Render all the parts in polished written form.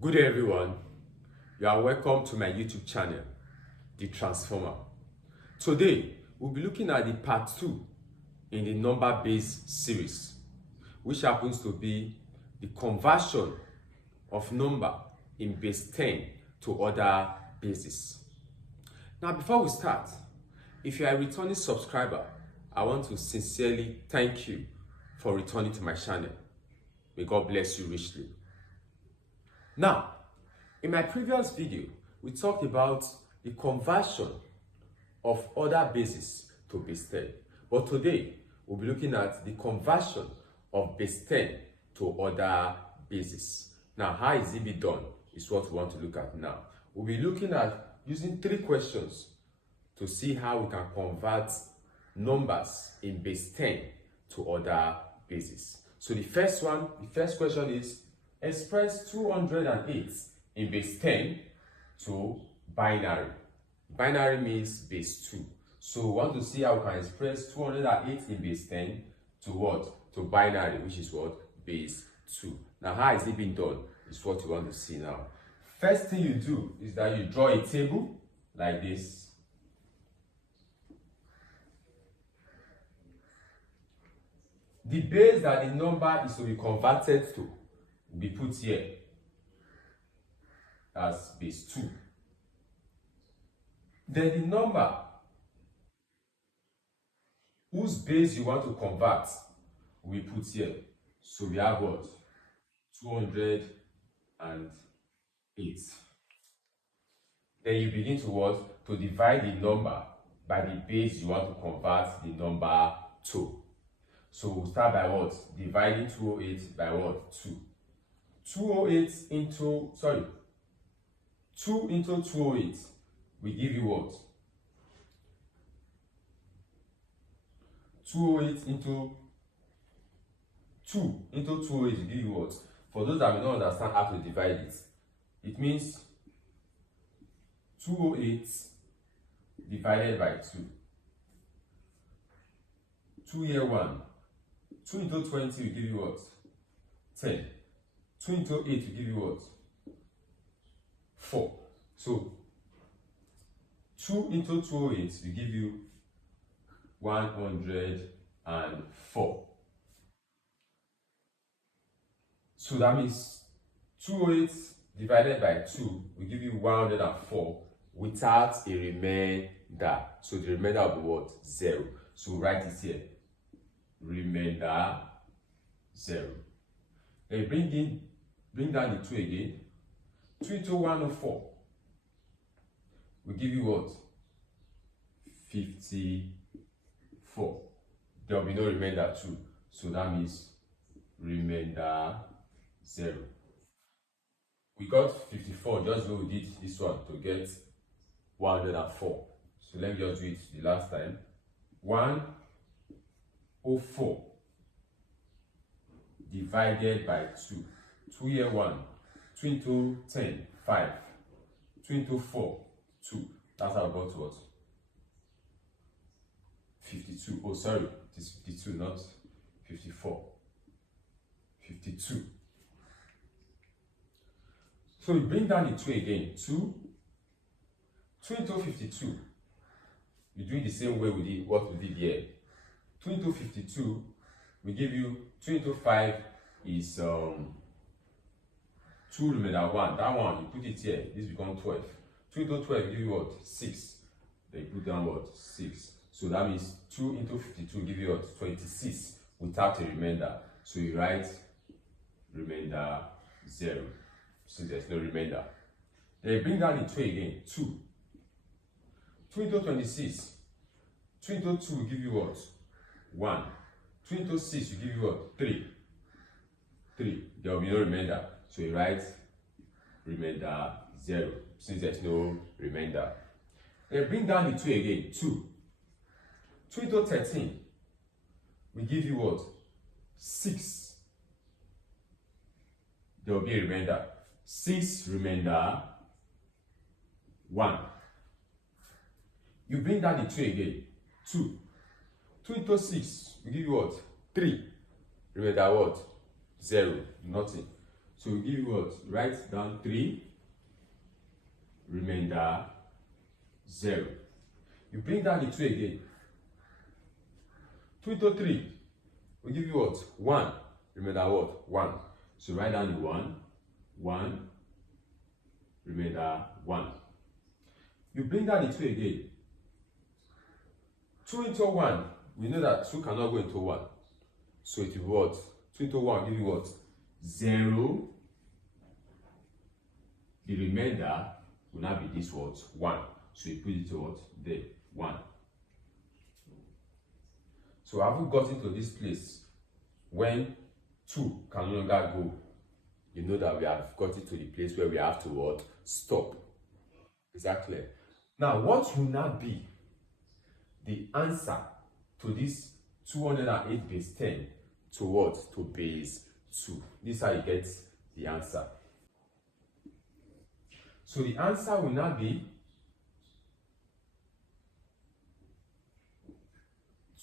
Good day everyone, you are welcome to my YouTube channel, The Transformer. Today, we'll be looking at the part 2 in the number base series, which happens to be the conversion of number in base 10 to other bases. Now before we start, if you are a returning subscriber, I want to sincerely thank you for returning to my channel. May God bless you richly. Now, in my previous video, we talked about the conversion of other bases to base 10. But today, we'll be looking at the conversion of base 10 to other bases. Now, how is it be done is what we want to look at now. We'll be looking at using 3 questions to see how we can convert numbers in base 10 to other bases. So the first question is, express 208 in base 10 to binary. Binary means base 2. So we want to see how we can express 208 in base 10 to what? To binary, which is what? Base 2. Now, how is it being done? Is what you want to see now. First thing you do is that you draw a table like this. The base that the number is to be converted to will be put here as base 2. Then the number whose base you want to convert will be put here. So we have what? 208. Then you begin to what? To divide the number by the base you want to convert the number to. So we'll start by what? Dividing 208 by what? 2. 208 into, 2 into 208 will give you what? 208 into 2 into 208 will give you what? For those that may not understand how to divide it, it means 208 divided by 2. 2 here 1. 2 into 20 will give you what? 10. 2 into 8 will give you what? 4. So 2 into 208 will give you 104. So that means 208 divided by 2 will give you 104 without a remainder. So the remainder will be what? 0. So write it here. Remainder 0. Then bring down the 2 again. 2 into 104 will give you what? 54. There will be no remainder 2. So that means remainder 0. We got 54 just the way we did this one to get 104. So let me just do it the last time. 104 divided by 2. 2 here 1. 2 into 10, 5. 2 into 4, 2. That's how I got what? 52. Oh, sorry. It is 52, not 54. 52. So we bring down the 2 again. 2 into 52. We do it the same way we did what we did here. 2 into 52 will give you 2 into 5 is 2 remainder 1. That one, you put it here. This becomes 12. 2 into 12 will give you what? 6. Then you put down what? 6. So that means 2 into 52 will give you what? 26 without a remainder. So you write remainder 0. Since there's no remainder. Then you bring down the 2 again. 2. 2 into 26. 2 into 2 will give you what? 1. 2 into 6 will give you what? 3. 3. There will be no remainder. So you write remainder 0. Since there's no remainder. Then bring down the 2 again. 2. 2 into 13 will give you what? 6. There will be a remainder. 6 remainder 1. You bring down the 2 again. 2. 2 into 6 will give you what? 3. Remember what? 0. Nothing. So we give you what? Write down 3, remainder 0. You bring down the 2 again. 2 into 3 will give you what? 1. Remainder what? 1. So write down the 1, 1, remainder 1. You bring down the 2 again. 2 into 1, we know that 2 cannot go into 1. So it will be what? 2 into 1 will give you what? 0. The remainder will now be this what? 1. So you put it to what? There. 1. So have we got into this place when 2 can no longer go? You know that we have got it to the place where we have to what? Stop. Is that clear? Now, what will now be the answer to this 208 base 10 to what? To base 2. This is how you get the answer. So the answer will now be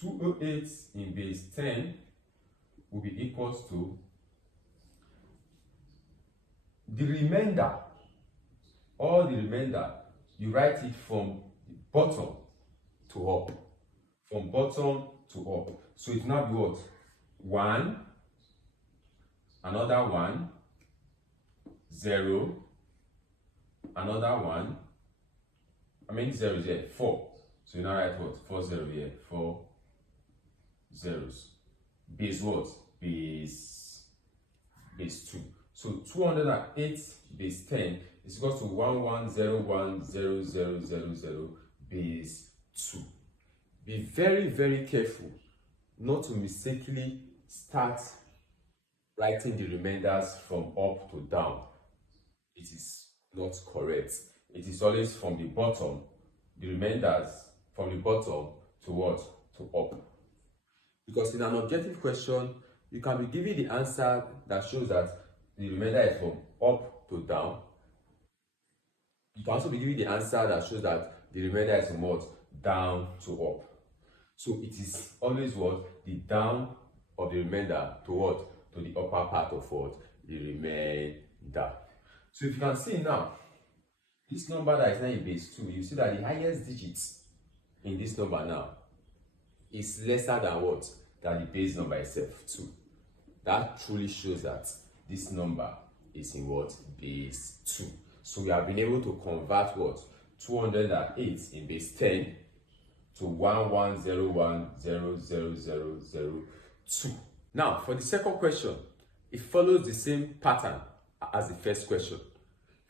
208 in base 10 will be equals to the remainder, all the remainder, you write it from bottom to up. From bottom to up. So it now be what? 1, another 1, 0, another 1. I mean 0 is here, 4. So you now write what? 4 0 here, 4 zeros. Base what? Base 2. So 208 base 10 is equal to 11010000 base 2. Be very, very careful not to mistakenly start writing the remainders from up to down. It is not correct. It is always from the bottom, the remainders from the bottom to what? To up. Because in an objective question, you can be given the answer that shows that the remainder is from up to down. You can also be given the answer that shows that the remainder is from what? Down to up. So it is always what? The down of the remainder to what? To the upper part of what? The remainder. So if you can see now, this number that is now in base 2, you see that the highest digit in this number now is lesser than what? Than the base number itself, 2. That truly shows that this number is in what? Base 2. So we have been able to convert what? 208 in base 10 to 1101000002. Now, for the second question, it follows the same pattern as the first question.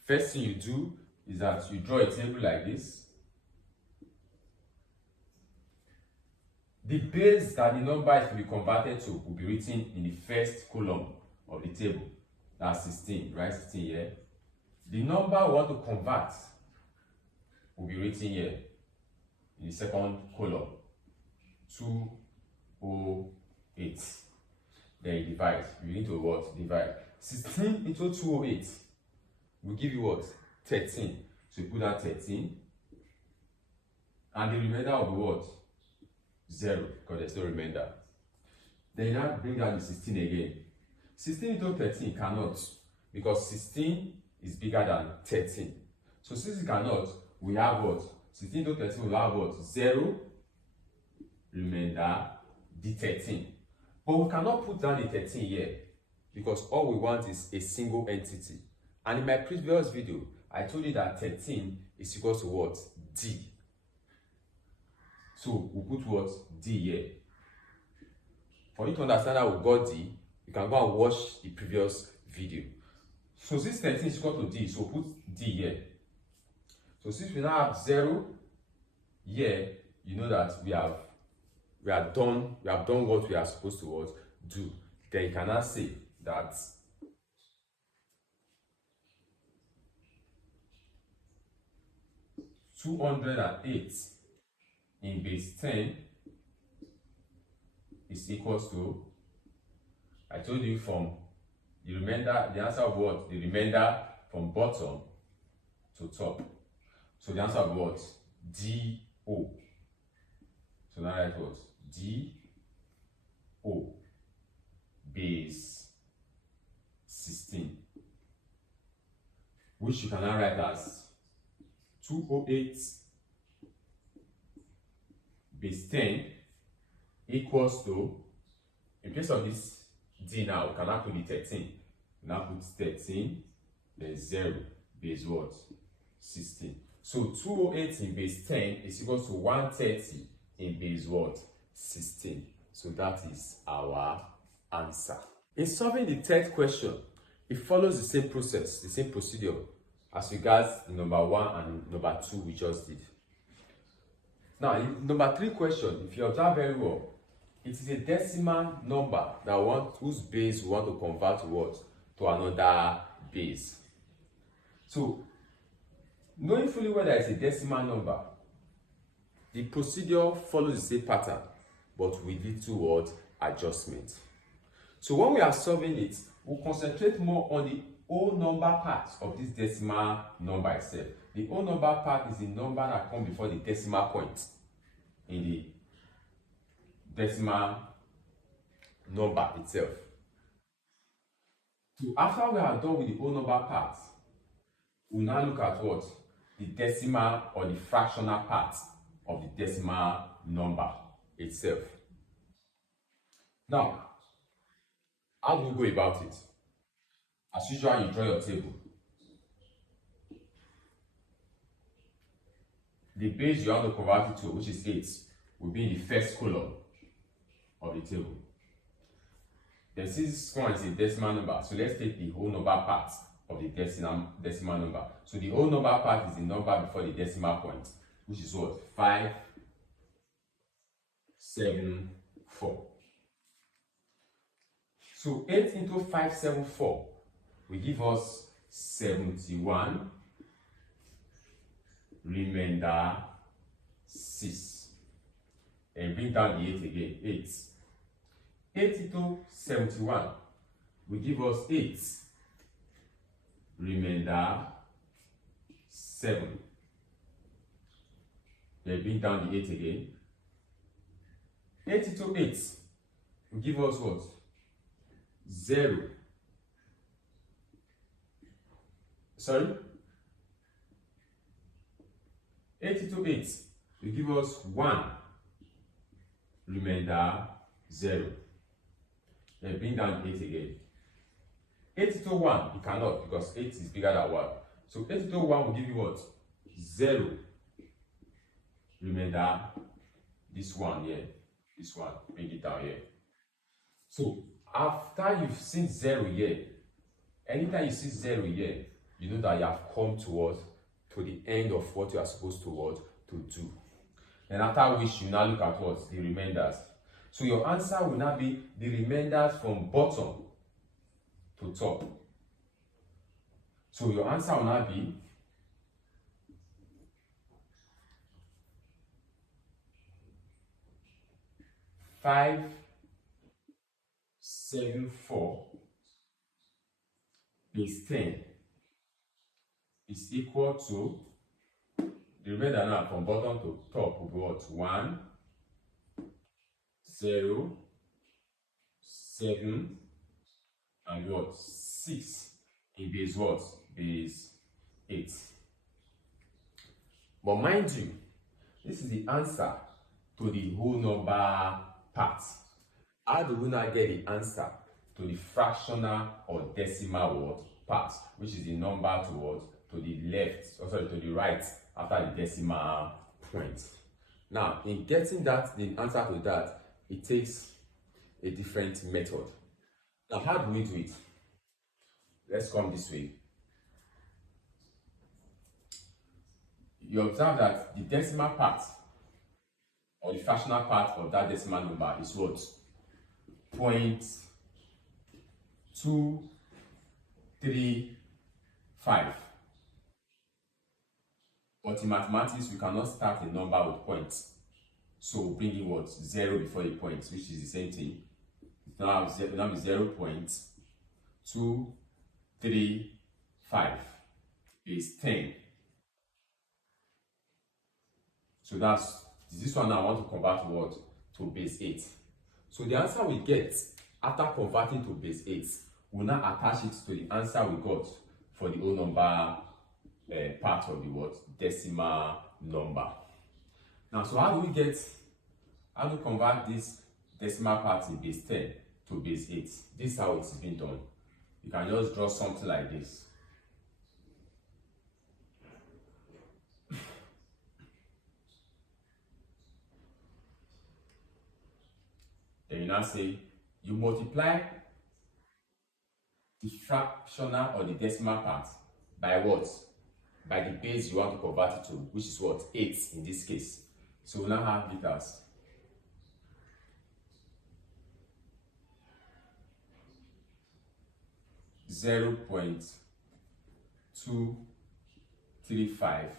First thing you do is that you draw a table like this. The base that the number is to be converted to will be written in the first column of the table. That's 16, right? 16 here. The number we want to convert will be written here in the second column. 208. Then you divide. You need to what? Divide. 16 into 208 will give you what? 13. So you put that 13. And the remainder will be what? 0, because there's no remainder. Then you now bring down the 16 again. 16 into 13 cannot, because 16 is bigger than 13. So since it cannot, we have what? 16 into 13 will have what? 0, remainder, the 13. But we cannot put down the 13 here, because all we want is a single entity. And in my previous video, I told you that 13 is equal to what? D. So we put what? D here. For you to understand how we got D, you can go and watch the previous video. So since 13 is equal to D, so put D here. So since we now have 0 here, you know that we have done what we are supposed to what? Do. Then you can now say that $208 in base 10 is equals to, I told you from the remainder, the answer of what? The remainder from bottom to top. So the answer of what? D-O. So now that was D-O base 16. which you can now write as 208 base 10 equals to, in place of this d now, we can now put the 13. Now put 13, then 0, base what? 16. So 208 in base 10 is equal to 130 in base what? 16. So that is our answer. In solving the third question, it follows the same process, the same procedure as regards the number 1 and number 2 we just did. Now, in number 3 question, if you observe very well, it is a decimal number whose base we want to convert to what? To another base. So, knowing fully well that it's a decimal number, the procedure follows the same pattern, but with little word adjustment. So when we are solving it, we'll concentrate more on the whole number part of this decimal number itself. The whole number part is the number that comes before the decimal point in the decimal number itself. So after we are done with the whole number part, we'll now look at what? The decimal or the fractional part of the decimal number itself. Now, how do we go about it? As usual, you draw your table. The base you want to convert it to, which is 8, will be in the first column of the table. Then since this one is a decimal number, so let's take the whole number part of the decimal number. So the whole number part is the number before the decimal point, which is what? 5, 7, 4. So 8 into 574 will give us 71, remainder 6. And bring down the 8 again, 8. 8 into 71 will give us 8, remainder 7. Then bring down the 8 again. 8 into 8 will give us what? 0. Sorry? 8 into 8 will give us 1, remainder 0. Then bring down 8 again. 8 into 1, you cannot because 8 is bigger than 1. So 8 into 1 will give you what? 0. Remainder this one here. This one, bring it down here. So after you've seen 0 here, anytime you see 0 here, you know that you have come to the end of what you are supposed to do. And after which you now look at what? The remainders. So your answer will now be the remainders from bottom to top. So your answer will now be 574 base 10 is equal to, the remainder now from bottom to top will be what? 1, 0, 7, and what? 6 in base what? Base 8. But mind you, this is the answer to the whole number part. How do we now get the answer to the fractional or decimal word part, which is the number to the left, or sorry, to the right after the decimal point? Now, in getting that, the answer to that, it takes a different method. Now, how do we do it? Let's come this way. You observe that the decimal part or the fractional part of that decimal number is what? 0.235. But in mathematics, we cannot start a number with points. So we'll bring in what? 0 before the points, which is the same thing. Now be 0.235 is 10. So that's this one now I want to convert to what? To base 8. So the answer we get after converting to base 8, we'll now attach it to the answer we got for the whole number part of the what? Decimal number. Now, so how do we convert this decimal part in base 10 to base 8? This is how it's been done. You can just draw something like this. Then you now say, you multiply the fractional or the decimal part by what? By the base you want to convert it to, which is what? 8 in this case. So we now have it as 0.235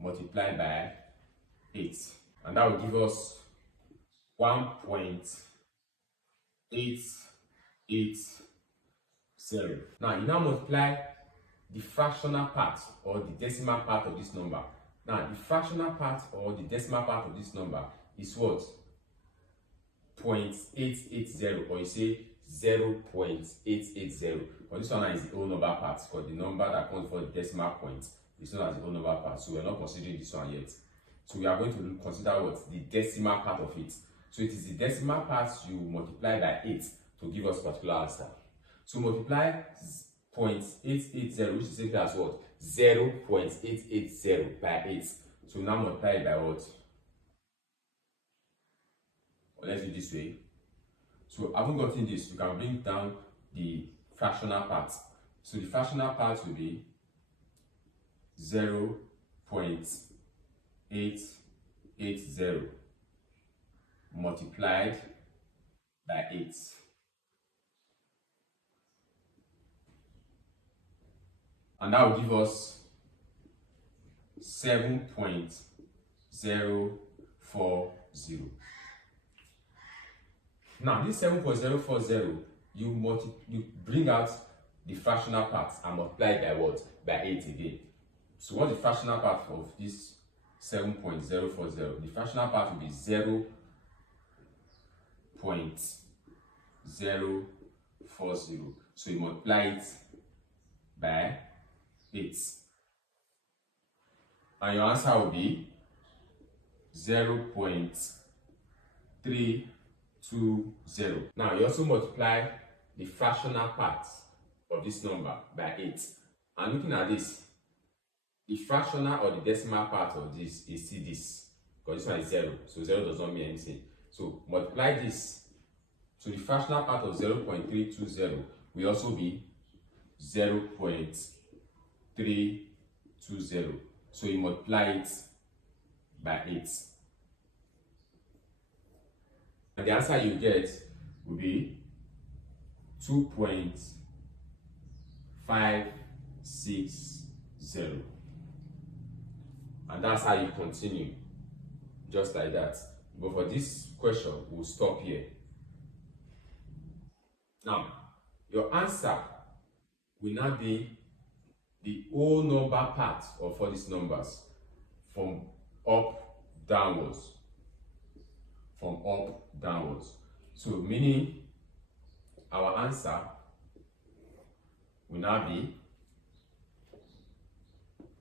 multiplied by 8, and that will give us 1.880. Now you now multiply the fractional part or the decimal part of this number. Now the fractional part or the decimal part of this number is what? 0.880, or you say 0.880. But this one is the whole number part, because the number that comes before the decimal point is known as the whole number part. So we're not considering this one yet. So we are going to consider what? The decimal part of it. So it is the decimal part you multiply by 8 to give us a particular answer. So multiply 0.880, which is equal as what? 0.880 by 8. So now multiply it by what? Well, let's do it this way. So having gotten this, you can bring down the fractional part. So the fractional part will be 0.880 multiplied by 8. And that will give us 7.040. Now this 7.040, you bring out the fractional part and multiply it by what? By 8 again. So what's the fractional part of this 7.040? The fractional part will be 0.040. So you multiply it by 8. And your answer will be 0.320. Now you also multiply the fractional part of this number by 8. And looking at this, the fractional or the decimal part of this is still this, because this one is 0, so 0 does not mean anything. So multiply this. So the fractional part of 0.320 will also be 0.320. So you multiply it by 8. And the answer you get will be 2.560. And that's how you continue, just like that. But for this question, we'll stop here. Now, your answer will now be the whole number part of all these numbers from up downwards. From up downwards. So meaning our answer will now be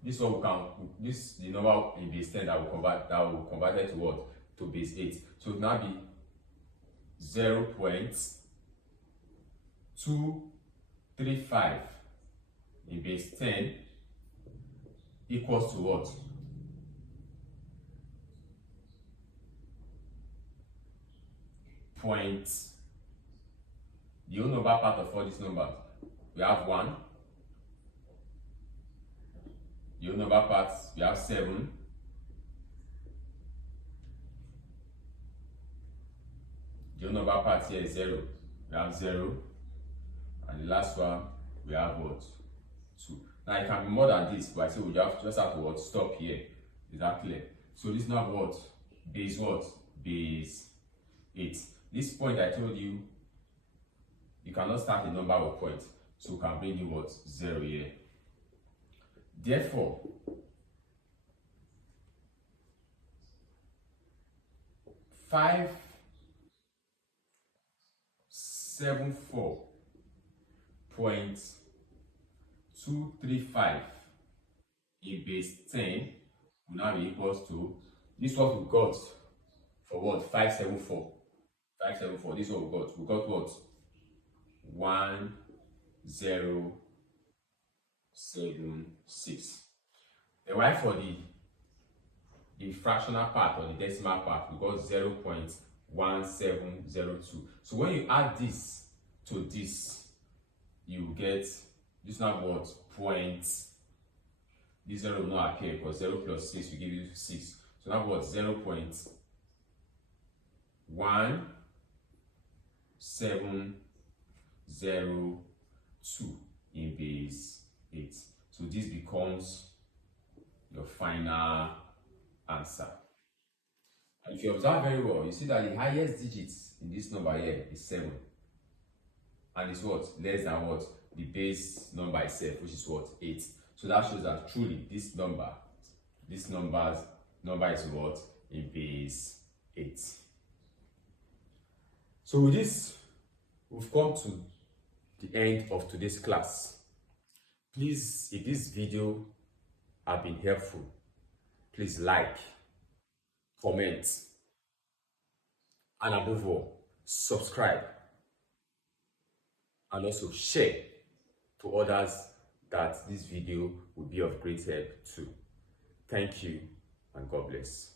this one. The number in base 10 that will convert it to what? To base 8. So it will now be 0.235 in base 10 equals to what? The whole number part of all these numbers, we have 1. The whole number parts, we have 7. The whole number part here is 0. We have 0. And the last one, we have what? 2. Now it can be more than this, but I say we just have to what? Stop here. Is that clear? So this now what? Base what? Base 8. This point I told you, you cannot start a number with points, so we can bring in what? 0 here. Therefore, 574.235 in base 10 will now be equals to this what we got for what 574. 574. This is what we got. We got what 1076. Then why for the fractional part or the decimal part we got 0.1702. So when you add this to this, you get this now what point. This 0 will not appear because 0 plus 6 will give you 6. So now what 0.1702 in base 8. So this becomes your final answer. And if you observe very well, you see that the highest digits in this number here is 7. And it's what? Less than what? The base number itself, which is what? 8. So that shows that truly this number is what? In base 8. So with this, we've come to the end of today's class. Please, if this video has been helpful, please like, comment, and above all, subscribe, and also share to others that this video will be of great help too. Thank you and God bless.